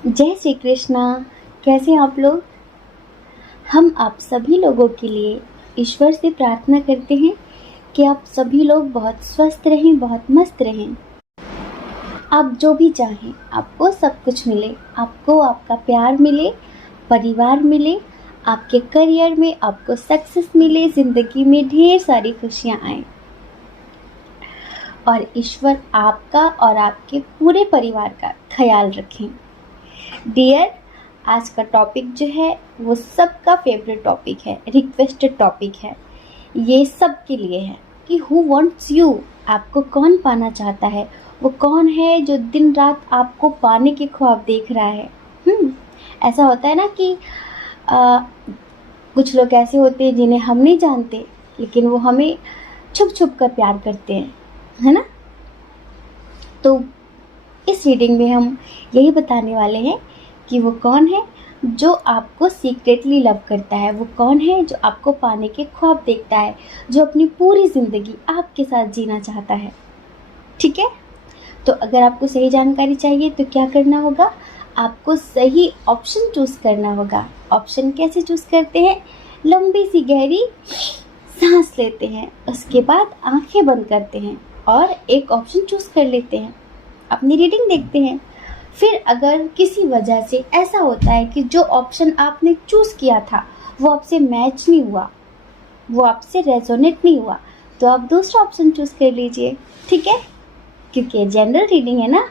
जय श्री कृष्णा। कैसे हैं आप लोग? हम आप सभी लोगों के लिए ईश्वर से प्रार्थना करते हैं कि आप सभी लोग बहुत स्वस्थ रहें, बहुत मस्त रहें। आप जो भी चाहें आपको सब कुछ मिले, आपको आपका प्यार मिले, परिवार मिले, आपके करियर में आपको सक्सेस मिले, ज़िंदगी में ढेर सारी खुशियाँ आएँ और ईश्वर आपका और आपके पूरे परिवार का ख्याल रखें। डियर, आज का टॉपिक जो है वो सबका फेवरेट टॉपिक है, रिक्वेस्टेड टॉपिक है। ये सब के लिए है कि हु वांट्स यू, आपको कौन पाना चाहता है, वो कौन है जो दिन रात आपको पाने के ख्वाब देख रहा है। ऐसा होता है ना कि कुछ लोग ऐसे होते हैं जिन्हें हम नहीं जानते, लेकिन वो हमें छुप छुप कर प्यार करते हैं, है ना। तो इस रीडिंग में हम यही बताने वाले हैं कि वो कौन है जो आपको सीक्रेटली लव करता है, वो कौन है जो आपको पाने के ख्वाब देखता है, जो अपनी पूरी ज़िंदगी आपके साथ जीना चाहता है। ठीक है, तो अगर आपको सही जानकारी चाहिए तो क्या करना होगा, आपको सही ऑप्शन चूज़ करना होगा। ऑप्शन कैसे चूज़ करते हैं? लंबी सी गहरी सांस लेते हैं, उसके बाद आंखें बंद करते हैं और एक ऑप्शन चूज़ कर लेते हैं, अपनी रीडिंग देखते हैं। फिर अगर किसी वजह से ऐसा होता है कि जो ऑप्शन आपने चूज़ किया था वो आपसे मैच नहीं हुआ, वो आपसे रेजोनेट नहीं हुआ, तो आप दूसरा ऑप्शन चूज़ कर लीजिए। ठीक है, क्योंकि जनरल रीडिंग है ना,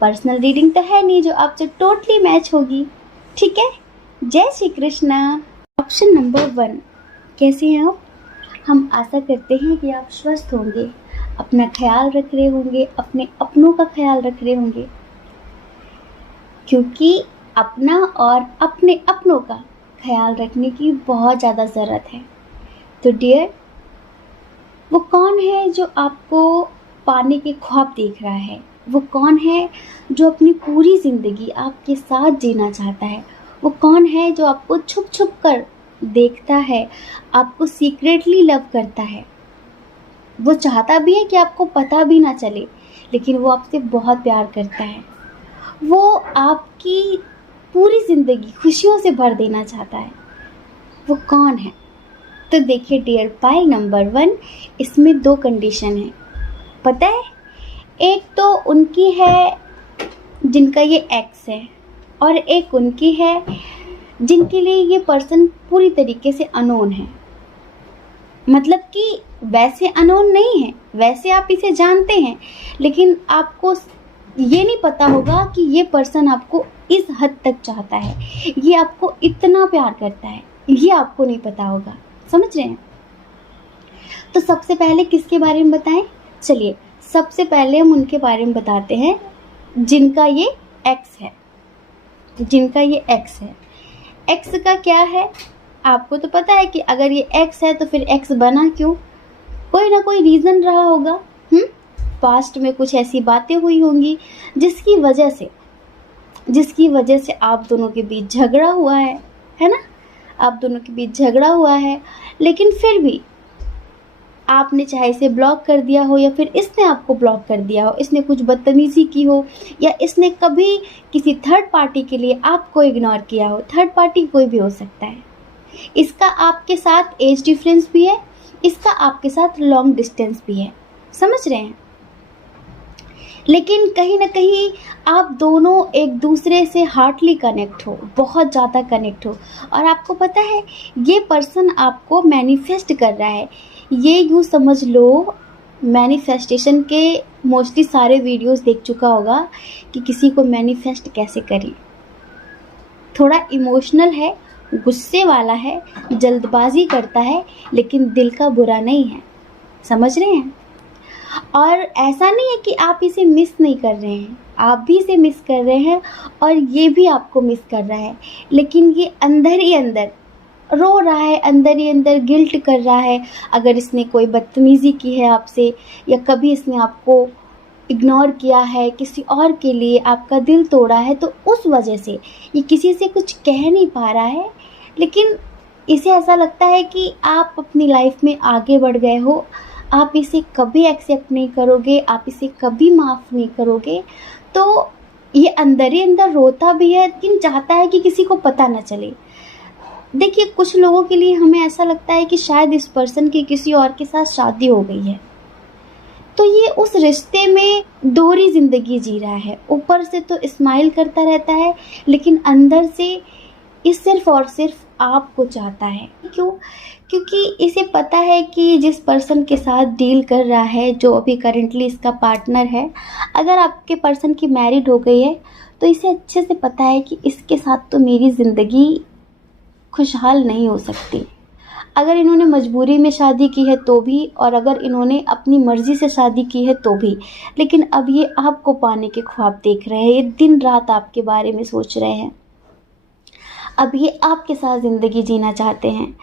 पर्सनल रीडिंग तो है नहीं जो आपसे टोटली मैच होगी। ठीक है, जय श्री कृष्णा। ऑप्शन नंबर 1, कैसे हैं आप? हम आशा करते हैं कि आप स्वस्थ होंगे, अपना ख्याल रख रहे होंगे, अपने अपनों का ख्याल रख रहे होंगे, क्योंकि अपना और अपने अपनों का ख्याल रखने की बहुत ज़्यादा ज़रूरत है। तो डियर, वो कौन है जो आपको पाने के ख्वाब देख रहा है? वो कौन है जो अपनी पूरी ज़िंदगी आपके साथ जीना चाहता है? वो कौन है जो आपको छुप छुप कर देखता है, आपको सीक्रेटली लव करता है? वो चाहता भी है कि आपको पता भी ना चले, लेकिन वो आपसे बहुत प्यार करता है। वो आपकी पूरी ज़िंदगी खुशियों से भर देना चाहता है। वो कौन है? तो देखिए डियर, पाइल नंबर 1, इसमें 2 कंडीशन है, पता है। एक तो उनकी है जिनका ये एक्स है, और एक उनकी है जिनके लिए ये पर्सन पूरी तरीके से अननोन है। मतलब कि वैसे अननोन नहीं है, वैसे आप इसे जानते हैं, लेकिन आपको ये नहीं पता होगा कि ये पर्सन आपको इस हद तक चाहता है, ये आपको इतना प्यार करता है, ये आपको नहीं पता होगा। समझ रहे हैं? तो सबसे पहले किसके बारे में बताएं? चलिए, सबसे पहले हम उनके बारे में बताते हैं जिनका ये एक्स है। जिनका ये एक्स है, एक्स का क्या है आपको तो पता है कि अगर ये एक्स है तो फिर एक्स बना क्यों? कोई ना कोई रीज़न रहा होगा। पास्ट में कुछ ऐसी बातें हुई होंगी जिसकी वजह से आप दोनों के बीच झगड़ा हुआ है ना। आप दोनों के बीच झगड़ा हुआ है, लेकिन फिर भी आपने चाहे इसे ब्लॉक कर दिया हो या फिर इसने आपको ब्लॉक कर दिया हो, इसने कुछ बदतमीज़ी की हो, या इसने कभी किसी थर्ड पार्टी के लिए आपको इग्नोर किया हो। थर्ड पार्टी कोई भी हो सकता है। इसका आपके साथ एज डिफरेंस भी है, इसका आपके साथ लॉन्ग डिस्टेंस भी है। समझ रहे हैं? लेकिन कहीं ना कहीं आप दोनों एक दूसरे से हार्टली कनेक्ट हो, बहुत ज़्यादा कनेक्ट हो, और आपको पता है ये पर्सन आपको मैनिफेस्ट कर रहा है। ये यूँ समझ लो, मैनिफेस्टेशन के मोस्टली सारे वीडियोस देख चुका होगा कि किसी को मैनिफेस्ट कैसे करें। थोड़ा इमोशनल है, गुस्से वाला है, जल्दबाजी करता है, लेकिन दिल का बुरा नहीं है। समझ रहे हैं? और ऐसा नहीं है कि आप इसे मिस नहीं कर रहे हैं, आप भी इसे मिस कर रहे हैं और ये भी आपको मिस कर रहा है, लेकिन ये अंदर ही अंदर रो रहा है, अंदर ही अंदर गिल्ट कर रहा है। अगर इसने कोई बदतमीज़ी की है आपसे, या कभी इसने आपको इग्नोर किया है, किसी और के लिए आपका दिल तोड़ा है, तो उस वजह से ये किसी से कुछ कह नहीं पा रहा है। लेकिन इसे ऐसा लगता है कि आप अपनी लाइफ में आगे बढ़ गए हो, आप इसे कभी एक्सेप्ट नहीं करोगे, आप इसे कभी माफ़ नहीं करोगे। तो ये अंदर ही अंदर रोता भी है, लेकिन चाहता है कि किसी को पता ना चले। देखिए, कुछ लोगों के लिए हमें ऐसा लगता है कि शायद इस पर्सन की किसी और के साथ शादी हो गई है, तो ये उस रिश्ते में दोहरी ज़िंदगी जी रहा है। ऊपर से तो स्माइल करता रहता है, लेकिन अंदर से ये सिर्फ़ और सिर्फ़ आपको चाहता है। क्यों? क्योंकि इसे पता है कि जिस पर्सन के साथ डील कर रहा है, जो अभी करंटली इसका पार्टनर है, अगर आपके पर्सन की मैरिड हो गई है, तो इसे अच्छे से पता है कि इसके साथ तो मेरी ज़िंदगी खुशहाल नहीं हो सकती। अगर इन्होंने मजबूरी में शादी की है तो भी, और अगर इन्होंने अपनी मर्ज़ी से शादी की है तो भी, लेकिन अब ये आपको पाने के ख्वाब देख रहे हैं, ये दिन रात आपके बारे में सोच रहे हैं। अब ये आपके साथ ज़िंदगी जीना चाहते हैं,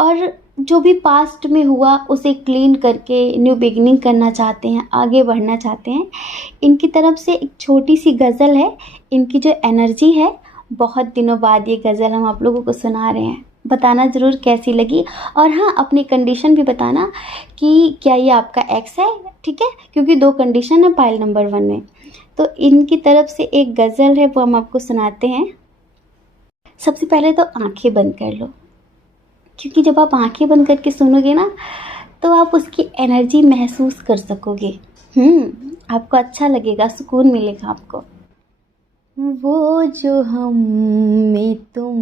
और जो भी पास्ट में हुआ उसे क्लीन करके न्यू बिगिनिंग करना चाहते हैं, आगे बढ़ना चाहते हैं। इनकी तरफ से एक छोटी सी गज़ल है, इनकी जो एनर्जी है, बहुत दिनों बाद ये गज़ल हम आप लोगों को सुना रहे हैं। बताना ज़रूर कैसी लगी, और हाँ, अपनी कंडीशन भी बताना कि क्या ये आपका एक्स है, ठीक है? क्योंकि 2 कंडीशन है पाइल नंबर 1 में। तो इनकी तरफ से एक गज़ल है, वो हम आपको सुनाते हैं। सबसे पहले तो आंखें बंद कर लो, क्योंकि जब आप आंखें बंद करके सुनोगे ना, तो आप उसकी एनर्जी महसूस कर सकोगे। आपको अच्छा लगेगा, सुकून मिलेगा आपको। वो जो हम में तुम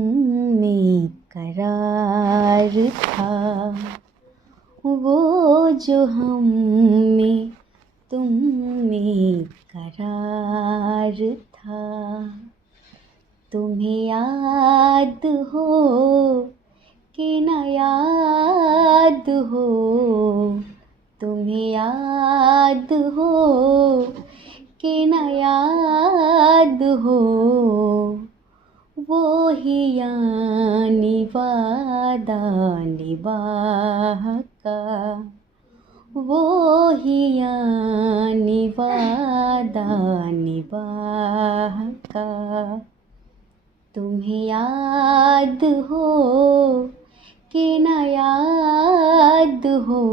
में करार था, वो जो हम में तुम में करार था, तुम्हें याद हो कि न याद हो, तुम्हें याद हो कि न याद हो, वो ही यानी वादा निभाह का, वो ही यानी वादा निभाह का, तुम्हें याद हो कि न याद हो,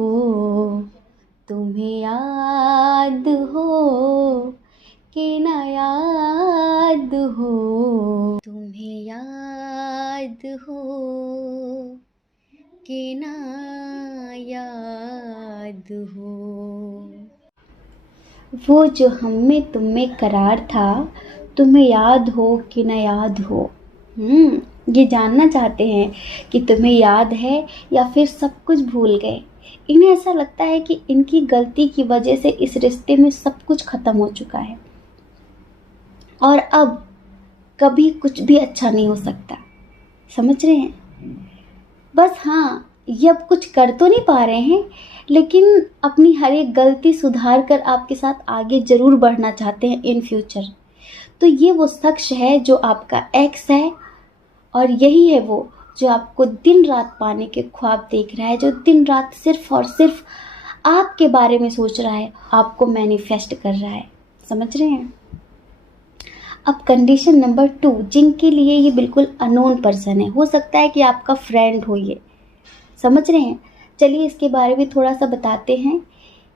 तुम्हें याद हो कि न याद हो, तुम्हें याद हो कि न याद हो। वो जो हम में तुम में करार था, तुम्हें याद हो कि न याद हो। ये जानना चाहते हैं कि तुम्हें याद है या फिर सब कुछ भूल गए। इन्हें ऐसा लगता है कि इनकी गलती की वजह से इस रिश्ते में सब कुछ ख़त्म हो चुका है, और अब कभी कुछ भी अच्छा नहीं हो सकता। समझ रहे हैं? बस हाँ, ये अब कुछ कर तो नहीं पा रहे हैं, लेकिन अपनी हर एक गलती सुधार कर आपके साथ आगे ज़रूर बढ़ना चाहते हैं इन फ्यूचर। तो ये वो शख्स है जो आपका एक्स है, और यही है वो जो आपको दिन रात पाने के ख्वाब देख रहा है, जो दिन रात सिर्फ और सिर्फ आपके बारे में सोच रहा है, आपको मैनिफेस्ट कर रहा है। समझ रहे हैं? अब कंडीशन नंबर 2, जिनके लिए ये बिल्कुल अननोन पर्सन है, हो सकता है कि आपका फ्रेंड हो ये। समझ रहे हैं? चलिए इसके बारे में थोड़ा सा बताते हैं।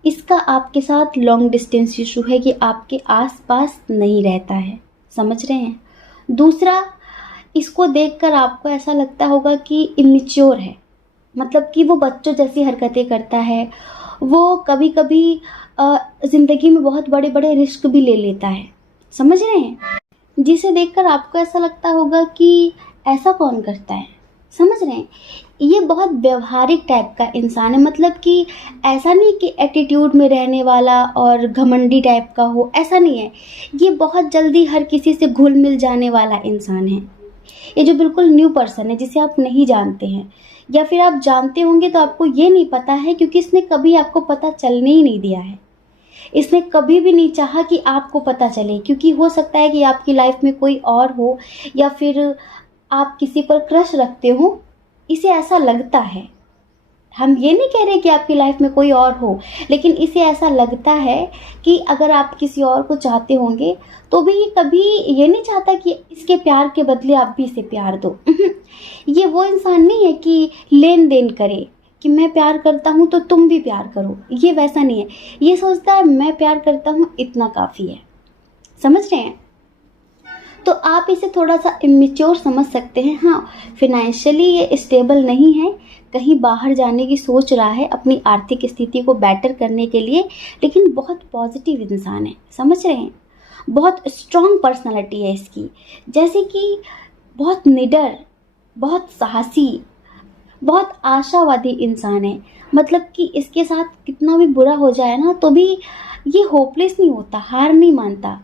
इसका आपके साथ लॉन्ग डिस्टेंस इशू है, कि आपके आसपास नहीं रहता है। समझ रहे हैं? दूसरा, इसको देखकर आपको ऐसा लगता होगा कि इमेच्योर है, मतलब कि वो बच्चों जैसी हरकतें करता है, वो कभी कभी ज़िंदगी में बहुत बड़े बड़े रिस्क भी ले लेता है। समझ रहे हैं? जिसे देखकर आपको ऐसा लगता होगा कि ऐसा कौन करता है। समझ रहे हैं? ये बहुत व्यवहारिक टाइप का इंसान है, मतलब कि ऐसा नहीं कि एटीट्यूड में रहने वाला और घमंडी टाइप का हो, ऐसा नहीं है। ये बहुत जल्दी हर किसी से घुल मिल जाने वाला इंसान है। ये जो बिल्कुल न्यू पर्सन है, जिसे आप नहीं जानते हैं, या फिर आप जानते होंगे तो आपको ये नहीं पता है, क्योंकि इसने कभी आपको पता चलने ही नहीं दिया है। इसने कभी भी नहीं चाहा कि आपको पता चले, क्योंकि हो सकता है कि आपकी लाइफ में कोई और हो, या फिर आप किसी पर क्रश रखते हो, इसे ऐसा लगता है। हम ये नहीं कह रहे कि आपकी लाइफ में कोई और हो, लेकिन इसे ऐसा लगता है कि अगर आप किसी और को चाहते होंगे तो भी ये कभी ये नहीं चाहता कि इसके प्यार के बदले आप भी इसे प्यार दो। ये वो इंसान नहीं है कि लेन देन करे, कि मैं प्यार करता हूँ तो तुम भी प्यार करो। ये वैसा नहीं है। ये सोचता है मैं प्यार करता हूँ, इतना काफ़ी है। समझ रहे हैं? तो आप इसे थोड़ा सा इमेच्योर समझ सकते हैं। हाँ, फिनेंशियली ये स्टेबल नहीं है, कहीं बाहर जाने की सोच रहा है अपनी आर्थिक स्थिति को बेटर करने के लिए, लेकिन बहुत पॉजिटिव इंसान है, समझ रहे हैं। बहुत स्ट्रॉन्ग पर्सनालिटी है इसकी, जैसे कि बहुत निडर, बहुत साहसी, बहुत आशावादी इंसान है। मतलब कि इसके साथ कितना भी बुरा हो जाए ना तो भी ये होपलेस नहीं होता, हार नहीं मानता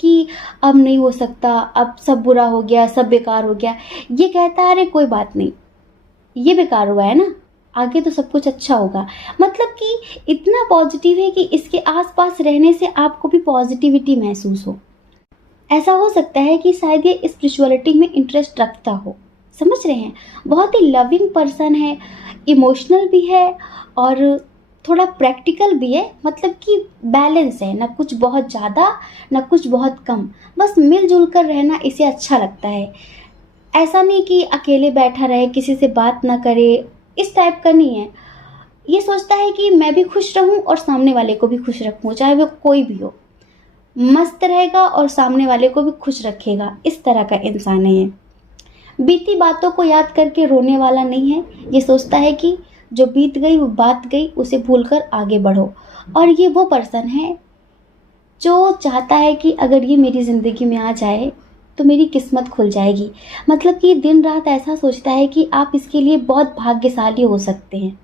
कि अब नहीं हो सकता, अब सब बुरा हो गया, सब बेकार हो गया। ये कहता है अरे कोई बात नहीं, ये बेकार हुआ है ना, आगे तो सब कुछ अच्छा होगा। मतलब कि इतना पॉजिटिव है कि इसके आसपास रहने से आपको भी पॉजिटिविटी महसूस हो। ऐसा हो सकता है कि शायद ये स्पिरिचुअलिटी में इंटरेस्ट रखता हो, समझ रहे हैं। बहुत ही लविंग पर्सन है, इमोशनल भी है और थोड़ा प्रैक्टिकल भी है। मतलब कि बैलेंस है, ना कुछ बहुत ज़्यादा ना कुछ बहुत कम, बस मिलजुल कर रहना इसे अच्छा लगता है। ऐसा नहीं कि अकेले बैठा रहे, किसी से बात ना करे, इस टाइप का नहीं है। ये सोचता है कि मैं भी खुश रहूं और सामने वाले को भी खुश रखूं, चाहे वो कोई भी हो। मस्त रहेगा और सामने वाले को भी खुश रखेगा, इस तरह का इंसान है ये। बीती बातों को याद करके रोने वाला नहीं है। ये सोचता है कि जो बीत गई वो बात गई, उसे भूलकर आगे बढ़ो। और ये वो पर्सन है जो चाहता है कि अगर ये मेरी ज़िंदगी में आ जाए तो मेरी किस्मत खुल जाएगी। मतलब कि दिन रात ऐसा सोचता है कि आप इसके लिए बहुत भाग्यशाली हो सकते हैं।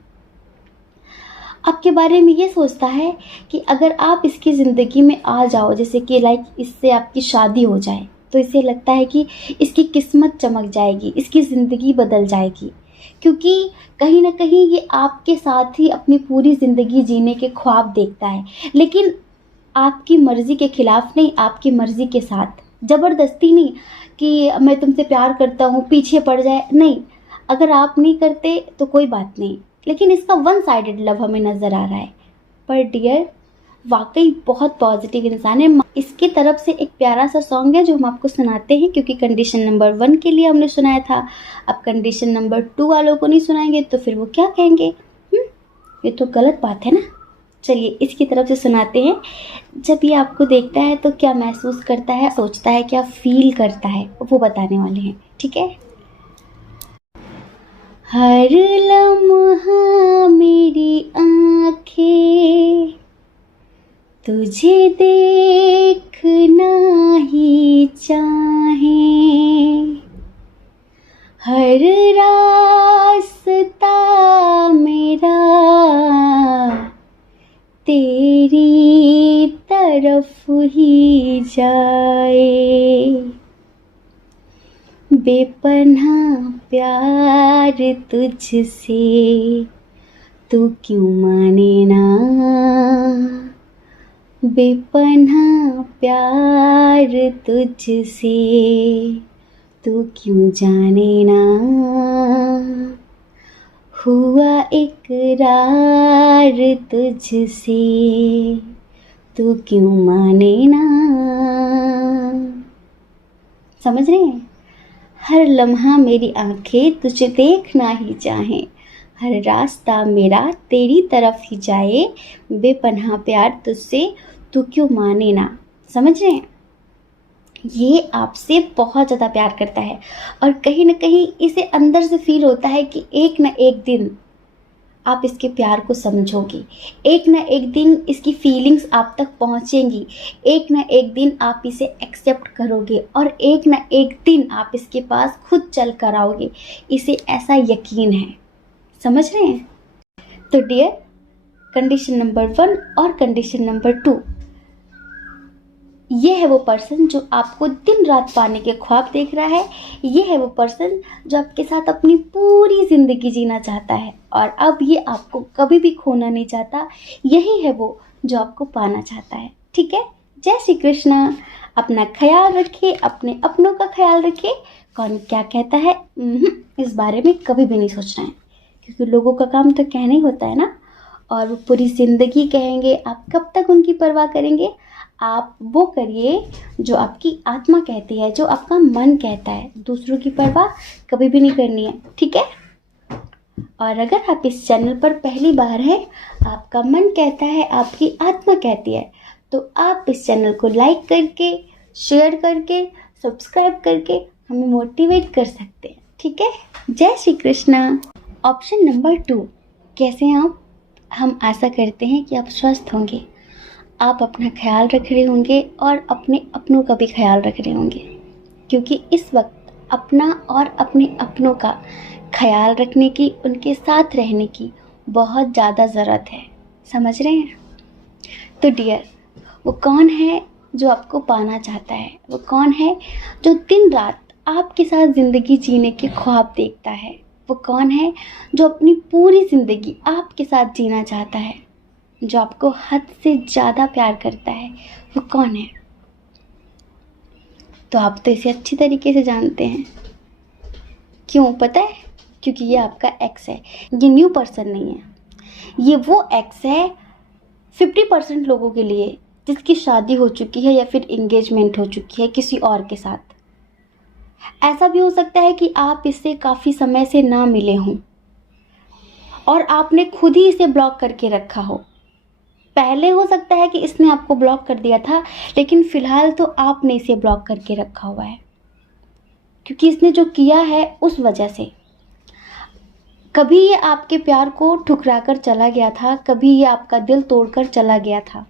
आपके बारे में ये सोचता है कि अगर आप इसकी ज़िंदगी में आ जाओ, जैसे कि लाइक इससे आपकी शादी हो जाए, तो इसे लगता है कि इसकी किस्मत चमक जाएगी, इसकी ज़िंदगी बदल जाएगी। क्योंकि कहीं ना कहीं ये आपके साथ ही अपनी पूरी ज़िंदगी जीने के ख्वाब देखता है, लेकिन आपकी मर्ज़ी के खिलाफ नहीं, आपकी मर्ज़ी के साथ। ज़बरदस्ती नहीं कि मैं तुमसे प्यार करता हूँ, पीछे पड़ जाए, नहीं। अगर आप नहीं करते तो कोई बात नहीं, लेकिन इसका वन साइडेड लव हमें नज़र आ रहा है। पर डियर, वाकई बहुत पॉजिटिव इंसान है। इसकी तरफ से एक प्यारा सा सॉन्ग है जो हम आपको सुनाते हैं, क्योंकि कंडीशन नंबर 1 के लिए हमने सुनाया था। अब कंडीशन नंबर 2 वालों को नहीं सुनाएंगे तो फिर वो क्या कहेंगे? ये तो गलत बात है ना। चलिए इसकी तरफ से सुनाते हैं। जब ये आपको देखता है तो क्या महसूस करता है, सोचता है, क्या फील करता है, वो बताने वाले हैं, ठीक है। हर लम्हा मेरी आँखें तुझे देखना ही चाहे, हर रास्ता मेरा तेरी तरफ ही जाए। बेपनाह प्यार तुझसे तू क्यों माने ना, बेपनाह प्यार तुझसे तू क्यों जाने ना, हुआ इकरार तुझसे तू क्यों माने ना। समझ रहे हैं? हर लम्हा मेरी आंखें तुझे देखना ही चाहें, हर रास्ता मेरा तेरी तरफ ही जाए, बेपनाह प्यार तुझसे तू क्यों माने ना। समझ रहे हैं? ये आपसे बहुत ज़्यादा प्यार करता है और कहीं ना कहीं इसे अंदर से फील होता है कि एक ना एक दिन आप इसके प्यार को समझोगे, एक ना एक दिन इसकी फीलिंग्स आप तक पहुंचेंगी, एक ना एक दिन आप इसे एक्सेप्ट करोगे और एक ना एक दिन आप इसके पास खुद चल कर आओगे। इसे ऐसा यकीन है। समझ रहे हैं? तो डियर, कंडीशन नंबर 1 और कंडीशन नंबर 2, ये है वो पर्सन जो आपको दिन रात पाने के ख्वाब देख रहा है। ये है वो पर्सन जो आपके साथ अपनी पूरी ज़िंदगी जीना चाहता है और अब ये आपको कभी भी खोना नहीं चाहता। यही है वो जो आपको पाना चाहता है, ठीक है। जय श्री कृष्णा। अपना ख्याल रखिए, अपने अपनों का ख्याल रखिए। कौन क्या कहता है इस बारे में कभी भी नहीं सोचना है, क्योंकि लोगों का काम तो कहना ही होता है ना, और वो पूरी ज़िंदगी कहेंगे। आप कब तक उनकी परवाह करेंगे? आप वो करिए जो आपकी आत्मा कहती है, जो आपका मन कहता है। दूसरों की परवाह कभी भी नहीं करनी है, ठीक है। और अगर आप इस चैनल पर पहली बार हैं, आपका मन कहता है, आपकी आत्मा कहती है, तो आप इस चैनल को लाइक करके, शेयर करके, सब्सक्राइब करके हमें मोटिवेट कर सकते हैं, ठीक है। जय श्री कृष्णा। ऑप्शन नंबर 2, कैसे हैं आप? हम आशा करते हैं कि आप स्वस्थ होंगे, आप अपना ख्याल रख रहे होंगे और अपने अपनों का भी ख्याल रख रहे होंगे, क्योंकि इस वक्त अपना और अपने अपनों का ख्याल रखने की, उनके साथ रहने की बहुत ज़्यादा ज़रूरत है। समझ रहे हैं? तो डियर, वो कौन है जो आपको पाना चाहता है? वो कौन है जो दिन रात आपके साथ ज़िंदगी जीने के ख्वाब देखता है? वो कौन है जो अपनी पूरी ज़िंदगी आपके साथ जीना चाहता है, जो आपको हद से ज़्यादा प्यार करता है? वो कौन है? तो आप तो इसे अच्छी तरीके से जानते हैं। क्यों पता है? क्योंकि ये आपका एक्स है। ये न्यू पर्सन नहीं है, ये वो एक्स है 50% लोगों के लिए जिसकी शादी हो चुकी है या फिर एंगेजमेंट हो चुकी है किसी और के साथ। ऐसा भी हो सकता है कि आप इससे काफ़ी समय से ना मिले हों और आपने खुद ही इसे ब्लॉक करके रखा हो। पहले हो सकता है कि इसने आपको ब्लॉक कर दिया था, लेकिन फ़िलहाल तो आपने इसे ब्लॉक करके रखा हुआ है, क्योंकि इसने जो किया है उस वजह से। कभी ये आपके प्यार को ठुकरा कर चला गया था, कभी ये आपका दिल तोड़कर चला गया था।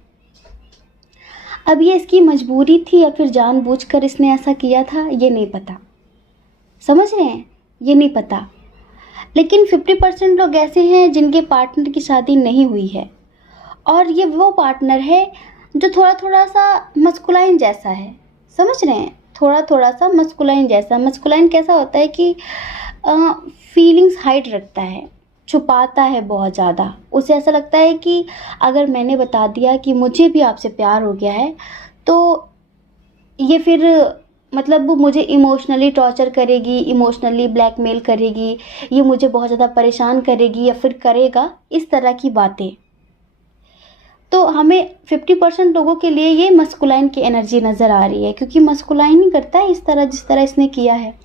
अब ये इसकी मजबूरी थी या फिर जानबूझकर इसने ऐसा किया था, ये नहीं पता। समझ रहे हैं? ये नहीं पता। लेकिन 50% लोग ऐसे हैं जिनके पार्टनर की शादी नहीं हुई है, और ये वो पार्टनर है जो थोड़ा थोड़ा सा मस्कुलाइन जैसा है। समझ रहे हैं? थोड़ा थोड़ा सा मस्कुलाइन जैसा। मस्कुलाइन कैसा होता है कि फीलिंग्स हाइड रखता है, छुपाता है बहुत ज़्यादा। उसे ऐसा लगता है कि अगर मैंने बता दिया कि मुझे भी आपसे प्यार हो गया है, तो ये फिर मतलब वो मुझे इमोशनली टॉर्चर करेगी, इमोशनली ब्लैकमेल करेगी, ये मुझे बहुत ज़्यादा परेशान करेगी या फिर करेगा, इस तरह की बातें। तो हमें 50% लोगों के लिए ये मस्कुलाइन की एनर्जी नज़र आ रही है, क्योंकि मस्कुलाइन ही करता है इस तरह जिस तरह इसने किया है।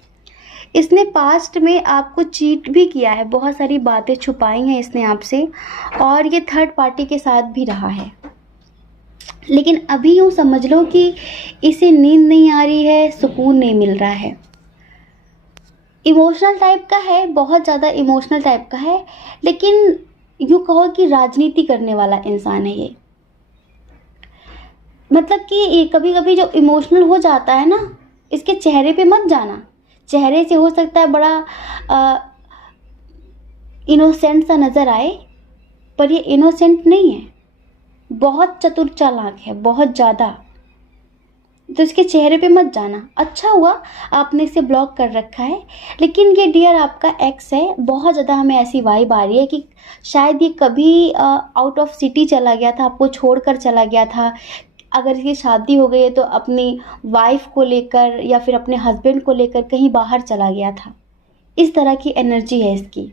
इसने पास्ट में आपको चीट भी किया है, बहुत सारी बातें छुपाई हैं इसने आपसे, और ये थर्ड पार्टी के साथ भी रहा है। लेकिन अभी यूँ समझ लो कि इसे नींद नहीं आ रही है, सुकून नहीं मिल रहा है। इमोशनल टाइप का है, बहुत ज़्यादा इमोशनल टाइप का है, लेकिन यूँ कहो कि राजनीति करने वाला इंसान है ये। मतलब कि कभी कभी जो इमोशनल हो जाता है ना, इसके चेहरे पे मत जाना। चेहरे से हो सकता है बड़ा इनोसेंट सा नज़र आए, पर ये इनोसेंट नहीं है, बहुत चतुर चालाक है, बहुत ज़्यादा। तो इसके चेहरे पे मत जाना। अच्छा हुआ आपने इसे ब्लॉक कर रखा है, लेकिन ये डियर आपका एक्स है। बहुत ज़्यादा हमें ऐसी वाइब आ रही है कि शायद ये कभी आउट ऑफ सिटी चला गया था, आपको छोड़कर चला गया था। अगर इसकी शादी हो गई है तो अपनी वाइफ को लेकर या फिर अपने हस्बैंड को लेकर कहीं बाहर चला गया था। इस तरह की एनर्जी है इसकी।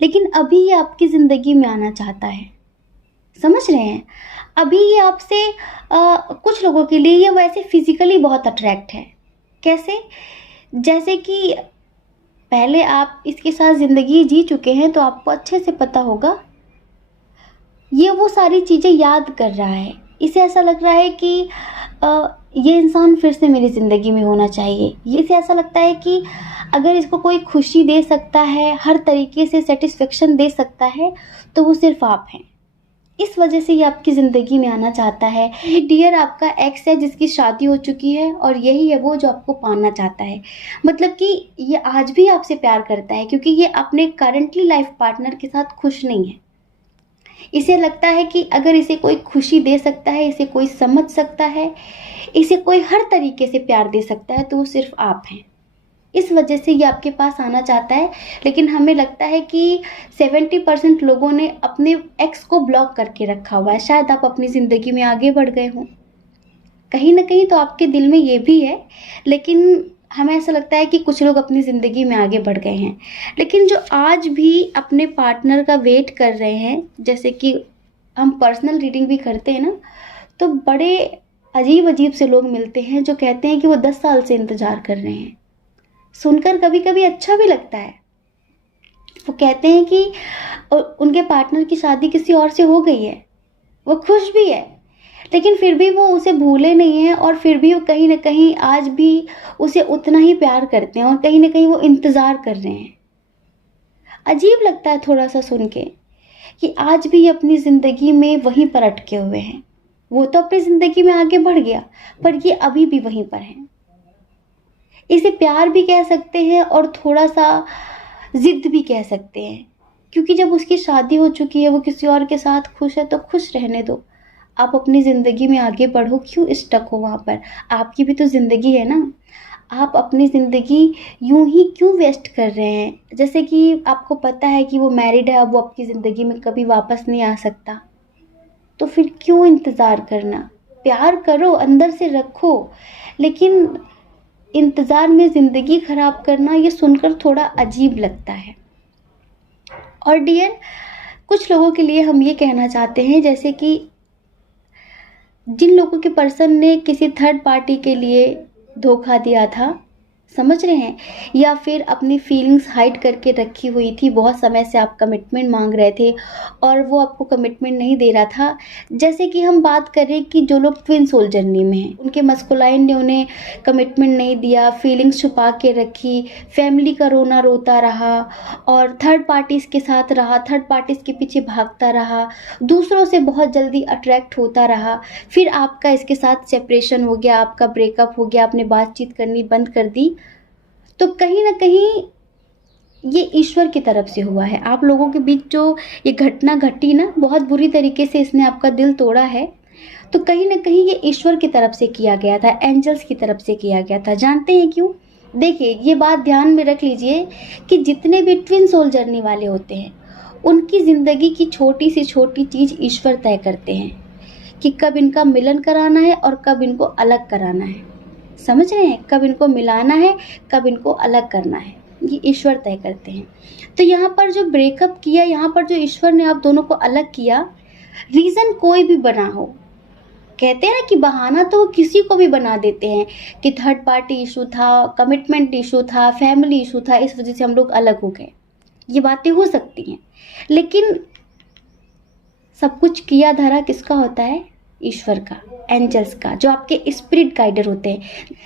लेकिन अभी ये आपकी ज़िंदगी में आना चाहता है। समझ रहे हैं? अभी ये आपसे कुछ लोगों के लिए ये वैसे फिजिकली बहुत अट्रैक्ट है। कैसे? जैसे कि पहले आप इसके साथ ज़िंदगी जी चुके हैं, तो आपको अच्छे से पता होगा। ये वो सारी चीज़ें याद कर रहा है। इसे ऐसा लग रहा है कि ये इंसान फिर से मेरी ज़िंदगी में होना चाहिए। इसे ऐसा लगता है कि अगर इसको कोई खुशी दे सकता है, हर तरीके से सेटिस्फेक्शन दे सकता है, तो वो सिर्फ आप हैं। इस वजह से ये आपकी ज़िंदगी में आना चाहता है। ये डियर आपका एक्स है जिसकी शादी हो चुकी है, और यही है वो जो आपको पाना चाहता है। मतलब कि ये आज भी आपसे प्यार करता है, क्योंकि ये अपने करंटली लाइफ पार्टनर के साथ खुश नहीं है। इसे लगता है कि अगर इसे कोई खुशी दे सकता है, इसे कोई समझ सकता है, इसे कोई हर तरीके से प्यार दे सकता है, तो वो सिर्फ आप हैं। इस वजह से ये आपके पास आना चाहता है। लेकिन हमें लगता है कि 70% लोगों ने अपने एक्स को ब्लॉक करके रखा हुआ है। शायद आप अपनी ज़िंदगी में आगे बढ़ गए हों, कहीं ना कहीं तो आपके दिल में ये भी है, लेकिन हमें ऐसा लगता है कि कुछ लोग अपनी ज़िंदगी में आगे बढ़ गए हैं। लेकिन जो आज भी अपने पार्टनर का वेट कर रहे हैं, जैसे कि हम पर्सनल रीडिंग भी करते हैं ना, तो बड़े अजीब अजीब से लोग मिलते हैं जो कहते हैं कि वो 10 साल से इंतज़ार कर रहे हैं। सुनकर कभी कभी अच्छा भी लगता है। वो कहते हैं कि उनके पार्टनर की शादी किसी और से हो गई है, वो खुश भी है, लेकिन फिर भी वो उसे भूले नहीं हैं और फिर भी वो कहीं न कहीं आज भी उसे उतना ही प्यार करते हैं और कहीं न कहीं वो इंतज़ार कर रहे हैं। अजीब लगता है थोड़ा-सा सुन के कि आज भी अपनी ज़िंदगी में वहीं पर अटके हुए हैं। वो तो अपनी ज़िंदगी में आगे बढ़ गया, पर ये अभी भी वहीं पर हैं। इसे प्यार भी कह सकते हैं और थोड़ा-सा ज़िद भी कह सकते हैं, क्योंकि जब उसकी शादी हो चुकी है, वो किसी और के साथ खुश है, तो खुश रहने दो। आप अपनी ज़िंदगी में आगे बढ़ो, क्यों स्टक हो वहाँ पर? आपकी भी तो ज़िंदगी है ना। आप अपनी ज़िंदगी यूँ ही क्यों वेस्ट कर रहे हैं? जैसे कि आपको पता है कि वो मैरिड है, अब वो आपकी ज़िंदगी में कभी वापस नहीं आ सकता, तो फिर क्यों इंतज़ार करना? प्यार करो, अंदर से रखो, लेकिन इंतज़ार में ज़िंदगी ख़राब करना, ये सुनकर थोड़ा अजीब लगता है। और डियर, कुछ लोगों के लिए हम ये कहना चाहते हैं, जैसे कि जिन लोगों के पर्सन ने किसी थर्ड पार्टी के लिए धोखा दिया था, समझ रहे हैं? या फिर अपनी फीलिंग्स हाइड करके रखी हुई थी, बहुत समय से आप कमिटमेंट माँग रहे थे और वो आपको कमिटमेंट नहीं दे रहा था। जैसे कि हम बात करें कि जो लोग ट्विन सोल जर्नी में हैं, उनके मस्कुलाइन ने उन्हें कमिटमेंट नहीं दिया, फीलिंग्स छुपा के रखी, फैमिली का रोना रोता रहा और थर्ड पार्टीज़ के साथ रहा, थर्ड पार्टीज़ के पीछे भागता रहा, दूसरों से बहुत जल्दी अट्रैक्ट होता रहा। फिर आपका इसके साथ सेपरेशन हो गया, आपका ब्रेकअप हो गया, आपने बातचीत करनी बंद कर दी। तो कहीं न कहीं ये ईश्वर की तरफ से हुआ है। आप लोगों के बीच जो ये घटना घटी ना, बहुत बुरी तरीके से इसने आपका दिल तोड़ा है। तो कहीं न कहीं ये ईश्वर की तरफ से किया गया था, एंजल्स की तरफ से किया गया था। जानते हैं क्यों? देखिए, ये बात ध्यान में रख लीजिए कि जितने भी ट्विन सोल जर्नी वाले होते हैं, उनकी ज़िंदगी की छोटी से छोटी चीज़ ईश्वर तय करते हैं कि कब इनका मिलन कराना है और कब इनको अलग कराना है। समझ रहे हैं? कब इनको मिलाना है, कब इनको अलग करना है, ये ईश्वर तय करते हैं। तो यहाँ पर जो ब्रेकअप किया, यहाँ पर जो ईश्वर ने आप दोनों को अलग किया, रीज़न कोई भी बना हो, कहते हैं ना कि बहाना तो वो किसी को भी बना देते हैं कि थर्ड पार्टी इशू था, कमिटमेंट इशू था, फैमिली इशू था, इस वजह से हम लोग अलग हो गए। ये बातें हो सकती हैं, लेकिन सब कुछ किया धरा किसका होता है? ईश्वर का, एंजल्स का, जो आपके स्पिरिट गाइडर होते हैं।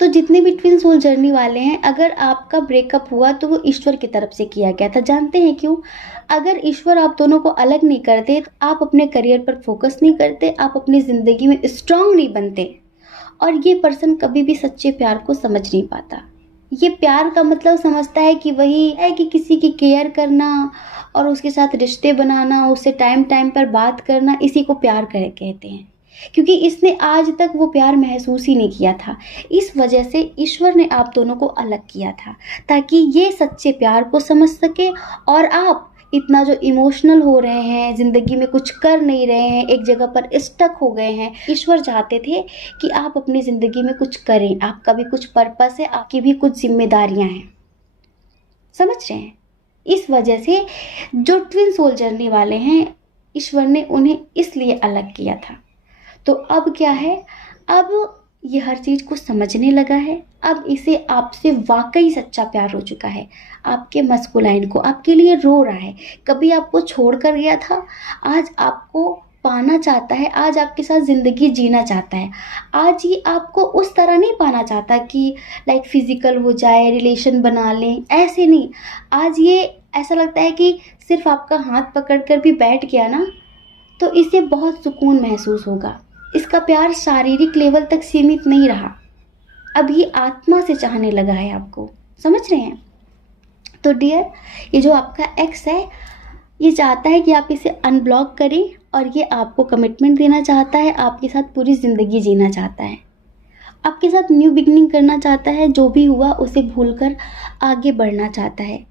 तो जितने भी ट्विन सोल जर्नी वाले हैं, अगर आपका ब्रेकअप हुआ तो वो ईश्वर की तरफ से किया गया था। जानते हैं क्यों? अगर ईश्वर आप दोनों को अलग नहीं करते, तो आप अपने करियर पर फोकस नहीं करते, आप अपनी ज़िंदगी में स्ट्रांग नहीं बनते और ये पर्सन कभी भी सच्चे प्यार को समझ नहीं पाता। ये प्यार का मतलब समझता है कि वही है कि किसी की केयर करना और उसके साथ रिश्ते बनाना, उससे टाइम टाइम पर बात करना, इसी को प्यार कहते हैं। क्योंकि इसने आज तक वो प्यार महसूस ही नहीं किया था। इस वजह से ईश्वर ने आप दोनों को अलग किया था, ताकि ये सच्चे प्यार को समझ सके और आप इतना जो इमोशनल हो रहे हैं, ज़िंदगी में कुछ कर नहीं रहे हैं, एक जगह पर स्टक हो गए हैं। ईश्वर चाहते थे कि आप अपनी ज़िंदगी में कुछ करें, आपका भी कुछ पर्पस है, आपकी भी कुछ जिम्मेदारियां हैं। समझ रहे हैं? इस वजह से जो ट्विन सोल जर्नी वाले हैं, ईश्वर ने उन्हें इसलिए अलग किया था। तो अब क्या है? अब ये हर चीज़ को समझने लगा है। अब इसे आपसे वाकई सच्चा प्यार हो चुका है। आपके मस्कुलाइन को, आपके लिए रो रहा है। कभी आपको छोड़ कर गया था, आज आपको पाना चाहता है, आज आपके साथ ज़िंदगी जीना चाहता है। आज ये आपको उस तरह नहीं पाना चाहता कि लाइक फिज़िकल हो जाए, रिलेशन बना लें, ऐसे नहीं। आज ये ऐसा लगता है कि सिर्फ़ आपका हाथ पकड़ कर भी बैठ गया ना, तो इसे बहुत सुकून महसूस होगा। इसका प्यार शारीरिक लेवल तक सीमित नहीं रहा, अब ये आत्मा से चाहने लगा है आपको। समझ रहे हैं? तो डियर, ये जो आपका एक्स है, ये चाहता है कि आप इसे अनब्लॉक करें और ये आपको कमिटमेंट देना चाहता है, आपके साथ पूरी ज़िंदगी जीना चाहता है, आपके साथ न्यू बिगनिंग करना चाहता है, जो भी हुआ उसे भूलकर आगे बढ़ना चाहता है।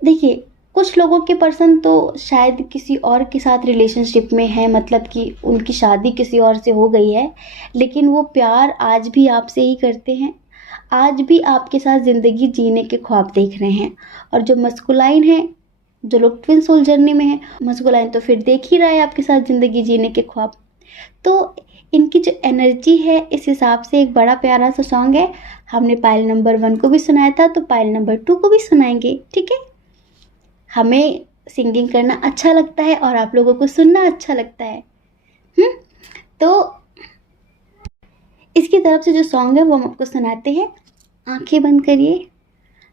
देखिए, कुछ लोगों के पर्सन तो शायद किसी और के साथ रिलेशनशिप में है, मतलब कि उनकी शादी किसी और से हो गई है, लेकिन वो प्यार आज भी आपसे ही करते हैं, आज भी आपके साथ ज़िंदगी जीने के ख्वाब देख रहे हैं। और जो मस्कुलाइन है, जो लोग ट्विन सोल जर्नी में हैं, मस्कुलाइन तो फिर देख ही रहा है आपके साथ ज़िंदगी जीने के ख्वाब। तो इनकी जो एनर्जी है, इस हिसाब से एक बड़ा प्यारा सा सॉन्ग है। हमने पायल नंबर 1 को भी सुनाया था, तो पायल नंबर 2 को भी सुनाएंगे, ठीक है? हमें सिंगिंग करना अच्छा लगता है और आप लोगों को सुनना अच्छा लगता है। तो इसकी तरफ से जो सॉन्ग है वो हम आपको सुनाते हैं। आंखें बंद करिए।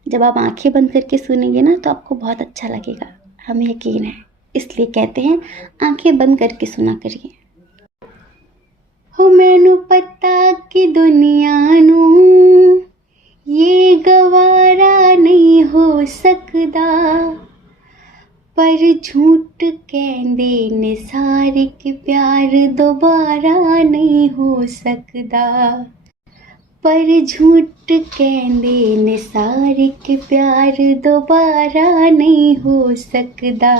जब आप आंखें बंद करके सुनेंगे ना तो आपको बहुत अच्छा लगेगा, हमें यकीन है। इसलिए कहते हैं आंखें बंद करके सुना करिए। हो मैनू पता कि दुनिया नू ये गवारा नहीं हो सकदा, पर झूठ कहंदे ने सारे कि प्यार दोबारा नहीं हो सकदा, पर झूठ कहंदे ने सारे कि प्यार दोबारा नहीं हो सकदा।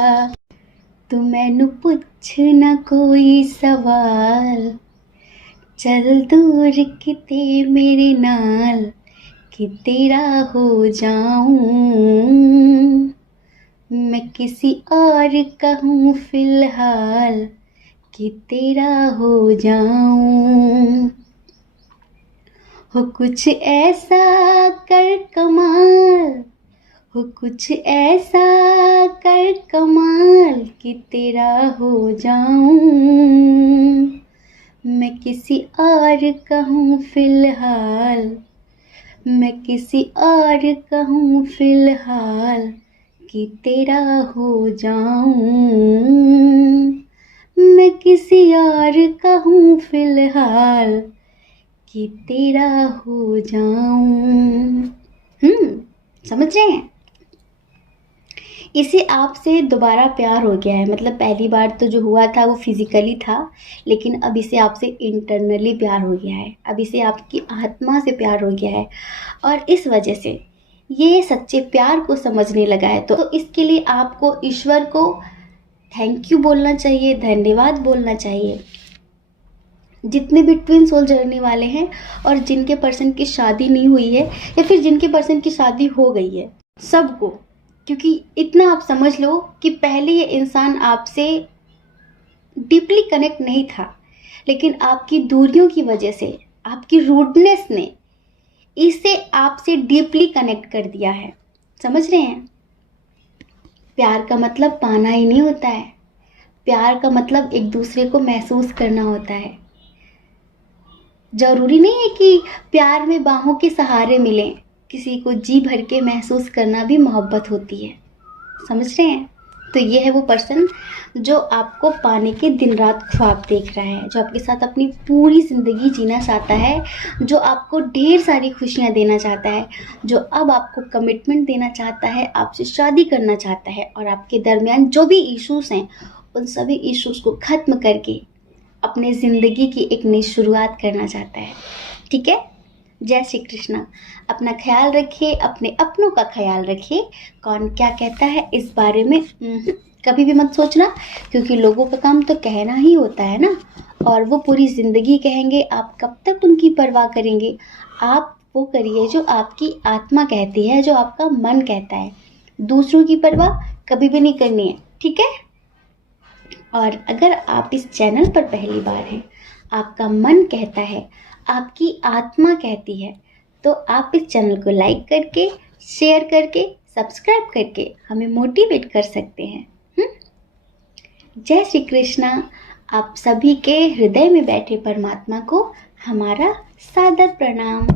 तू मैनू पुछ ना कोई सवाल, चल दूर किते मेरे नाल, कि तेरा हो जाऊं मैं किसी और का हूँ फिलहाल, कि तेरा हो जाऊं। हो कुछ ऐसा कर कमाल, हो कुछ ऐसा कर कमाल, कि तेरा हो जाऊं मैं किसी और का हूँ फिलहाल, मैं किसी और का हूँ फिलहाल, कि तेरा हो जाऊं मैं किसी और का हूँ फिलहाल, कि तेरा हो जाऊं। समझ रहे हैं? इसे आपसे दोबारा प्यार हो गया है। मतलब पहली बार तो जो हुआ था वो फिजिकली था, लेकिन अब इसे आपसे इंटरनली प्यार हो गया है। अब इसे आपकी आत्मा से प्यार हो गया है, और इस वजह से ये सच्चे प्यार को समझने लगा है। तो इसके लिए आपको ईश्वर को थैंक यू बोलना चाहिए, धन्यवाद बोलना चाहिए। जितने भी ट्विन सोल जर्नी वाले हैं और जिनके पर्सन की शादी नहीं हुई है, या फिर जिनके पर्सन की शादी हो गई है, सबको, क्योंकि इतना आप समझ लो कि पहले ये इंसान आपसे डीपली कनेक्ट नहीं था, लेकिन आपकी दूरियों की वजह से, आपकी रूडनेस ने इसे आपसे डीपली कनेक्ट कर दिया है। समझ रहे हैं? प्यार का मतलब पाना ही नहीं होता है। प्यार का मतलब एक दूसरे को महसूस करना होता है। जरूरी नहीं है कि प्यार में बाहों के सहारे मिलें, किसी को जी भर के महसूस करना भी मोहब्बत होती है। समझ रहे हैं? तो ये है वो पर्सन जो आपको पाने के दिन रात ख्वाब देख रहा है, जो आपके साथ अपनी पूरी ज़िंदगी जीना चाहता है, जो आपको ढेर सारी खुशियाँ देना चाहता है, जो अब आपको कमिटमेंट देना चाहता है, आपसे शादी करना चाहता है, और आपके दरमियान जो भी इश्यूज़ हैं उन सभी इश्यूज़ को ख़त्म करके अपने ज़िंदगी की एक नई शुरुआत करना चाहता है। ठीक है? जय श्री कृष्णा। अपना ख्याल रखिए, अपने अपनों का ख्याल रखिए। कौन क्या कहता है इस बारे में कभी भी मत सोचना, क्योंकि लोगों का काम तो कहना ही होता है ना, और वो पूरी ज़िंदगी कहेंगे, आप कब तक उनकी परवाह करेंगे। आप वो करिए जो आपकी आत्मा कहती है, जो आपका मन कहता है। दूसरों की परवाह कभी भी नहीं करनी है। ठीक है? और अगर आप इस चैनल पर पहली बार हैं, आपका मन कहता है, आपकी आत्मा कहती है, तो आप इस चैनल को लाइक करके, शेयर करके, सब्सक्राइब करके हमें मोटिवेट कर सकते हैं। जय श्री कृष्णा। आप सभी के हृदय में बैठे परमात्मा को हमारा सादर प्रणाम।